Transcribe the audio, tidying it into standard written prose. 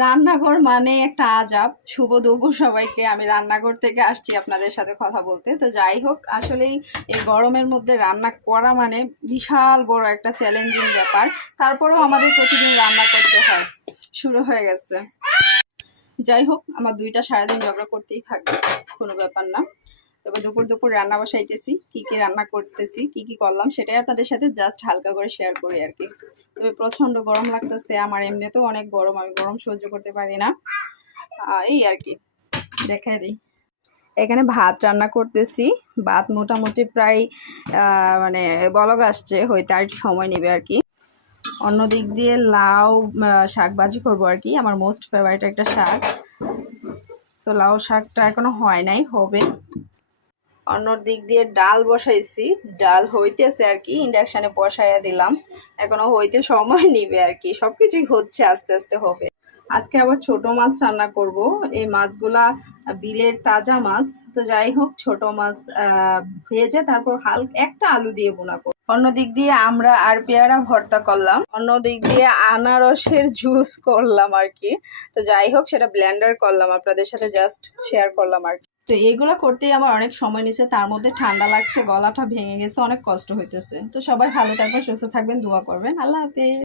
রান্নাঘর মানে একটা আজাব। শুভ দুপুর সবাইকে। আমি রান্নাঘর থেকে আসছি আপনাদের সাথে কথা বলতে। তো যাই হোক, আসলেই এই গরমের মধ্যে রান্না করা মানে বিশাল বড় একটা চ্যালেঞ্জিং ব্যাপার। তারপরেও আমাদের প্রতিদিন রান্না করতে হয়। শুরু হয়ে গেছে। যাই হোক, আমার দুইটা সারাদিন ঝগড়া করতেই থাকবে, কোনো ব্যাপার না। তবে দুপুর দুপুর রান্না বসাইতেছি, কি কি রান্না করতেছি, কি কি করলাম সেটাই আপনাদের সাথে জাস্ট হালকা করে শেয়ার করি আর কি। তবে প্রচন্ড গরম লাগতেছে আমার, এমনিতেও অনেক গরম, আমি গরম সহ্য করতে পারি না। এই আর কি, দেখাই দিই। এখানে ভাত রান্না করতেছি। ভাত মোটামুটি প্রায় মানে বলক আসছে, হইতে আর একটু সময় নেবে আর কি। অন্য দিক দিয়ে লাউ শাক ভাজি করবো আর কি, আমার মোস্ট ফেভারিট একটা শাক। তো লাউ শাকটা এখনো হয় নাই, হবে। অন্য দিক দিয়ে ডাল বসাইছি, ডাল হইতেছে আর কি, ইন্ডাকশনে বসাইয়া দিলাম। এখনো হইতে সময় নিবে আর কি, সবকিছুই হচ্ছে, আস্তে আস্তে হবে। আজকে আবার ছোট মাছ রান্না করব। এই মাছগুলা বিলের তাজা মাছ। তো যাই হোক, ছোট মাছ ভেজে তারপর হালকা একটা আলু দিয়ে বোনা করব। অন্য দিক দিয়ে আমরা আর পেয়ারা ভর্তা করলাম, অন্য দিক দিয়ে আনারসের জুস করলাম আর কি। তো যাই হোক, সেটা ব্লেন্ডার করলাম, আপনাদের সাথে জাস্ট শেয়ার করলাম আর কি। তো এগুলো করতেই আমার অনেক সময় নিছে, তার মধ্যে ঠান্ডা লাগছে, গলাটা ভেঙে গেছে, অনেক কষ্ট হইতেছে। তো সবাই ভালো থাকবেন, সুস্থ থাকবেন, দোয়া করবেন। আল্লাহ হাফেজ।